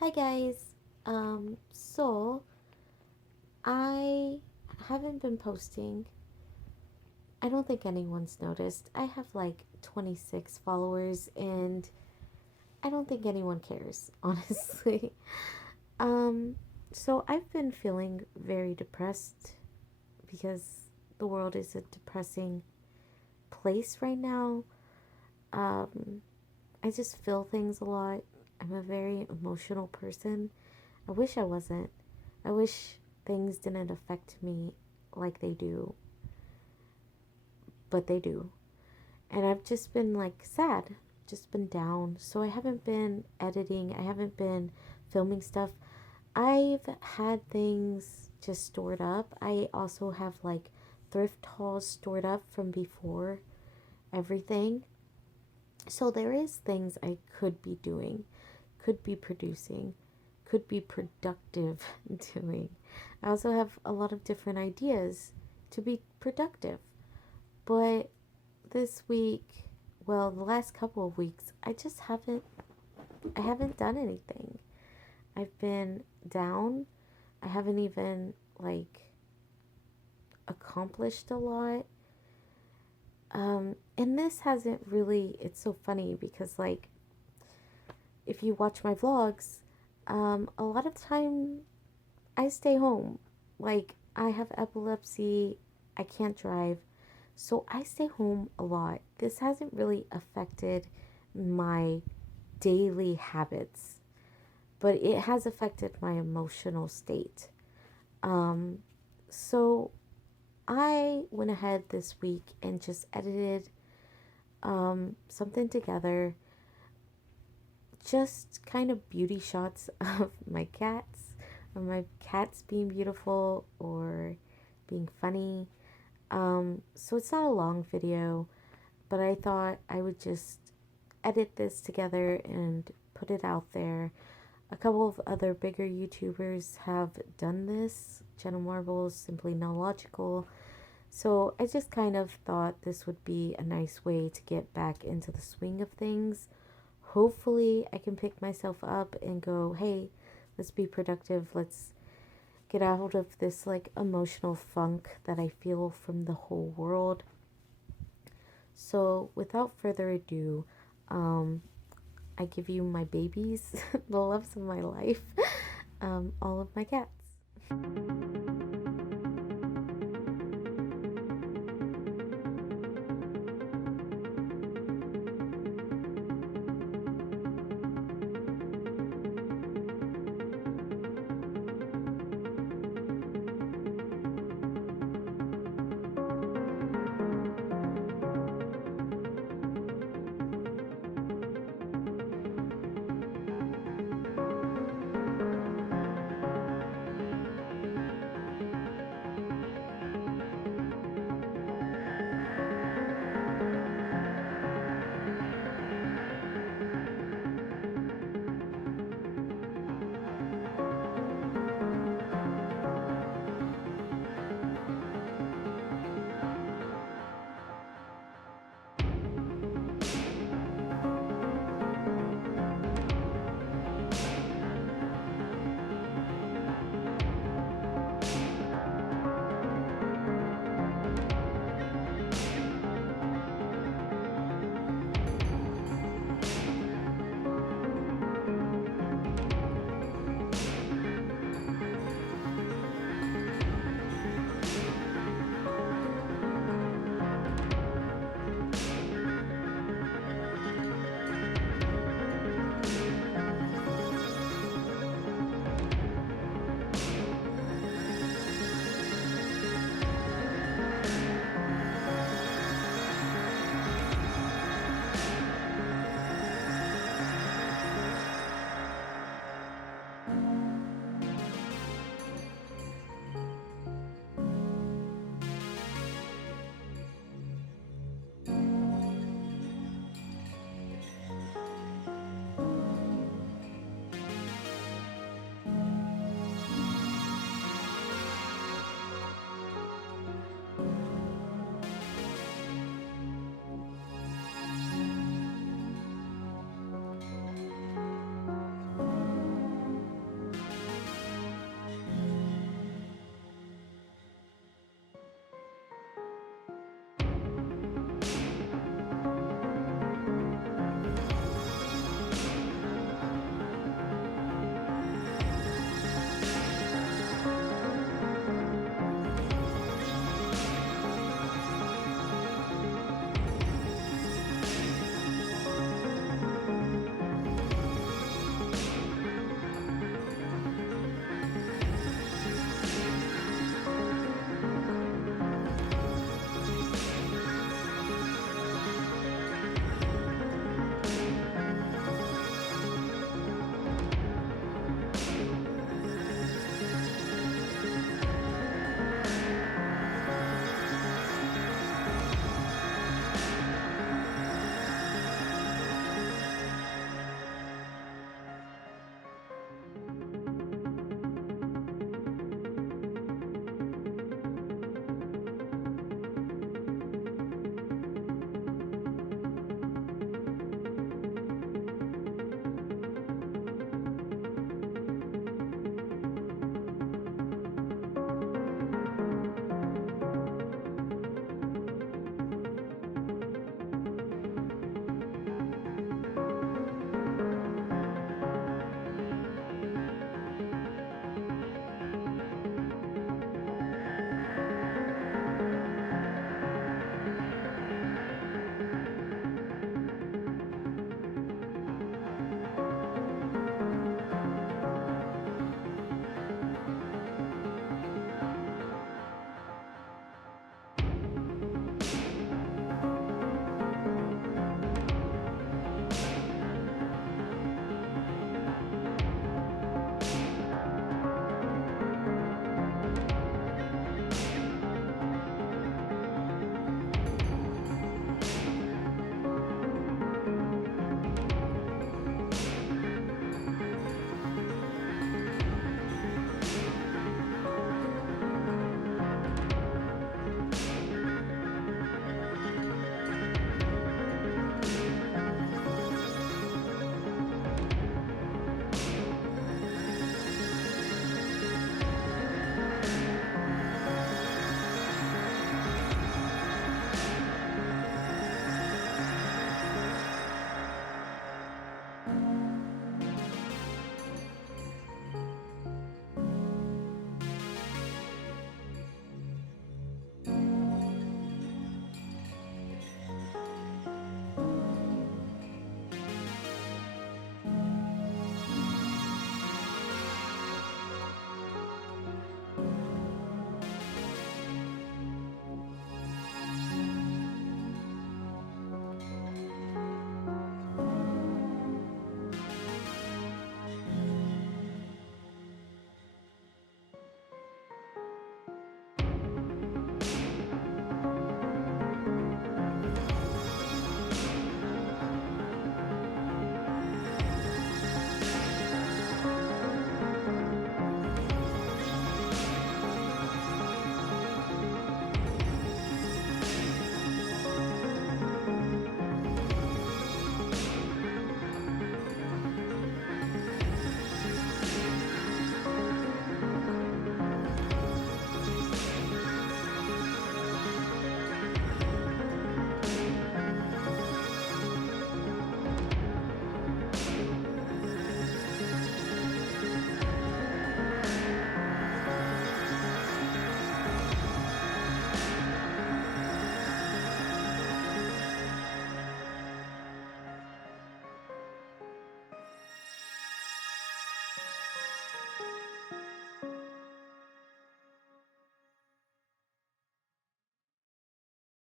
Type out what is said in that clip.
Hi guys. So I haven't been posting. I don't think anyone's noticed. I have like 26 followers and I don't think anyone cares, honestly. Um so I've been feeling very depressed because the world is a depressing place right now. Um I just feel things a lot. I'm a very emotional person. I wish I wasn't. I wish things didn't affect me like they do, but they do. And I've just been like sad, just been down. So I haven't been editing, I haven't been filming stuff. I've had things just stored up. I also have like thrift hauls stored up from before everything. So there is things I could be doing, could be producing, could be productive doing. I also have a lot of different ideas to be productive. But this week, well, the last couple of weeks, I haven't done anything. I've been down. I haven't even like accomplished a lot. And this hasn't really, it's so funny because like if you watch my vlogs, a lot of time I stay home. Like, I have epilepsy, I can't drive, so I stay home a lot. This hasn't really affected my daily habits, but it has affected my emotional state. Um, so I went ahead this week and just edited something together, just kind of beauty shots of my cats, of my cats being beautiful or being funny. So it's not a long video, but I thought I would just edit this together and put it out there. A couple of other bigger YouTubers have done this. Jenna Marbles, Simply No Logical. So I just kind of thought this would be a nice way to get back into the swing of things. Hopefully I can pick myself up and go, hey, let's be productive. Let's get out of this like emotional funk that I feel from the whole world. So without further ado, um, I give you my babies, the loves of my life, all of my cats.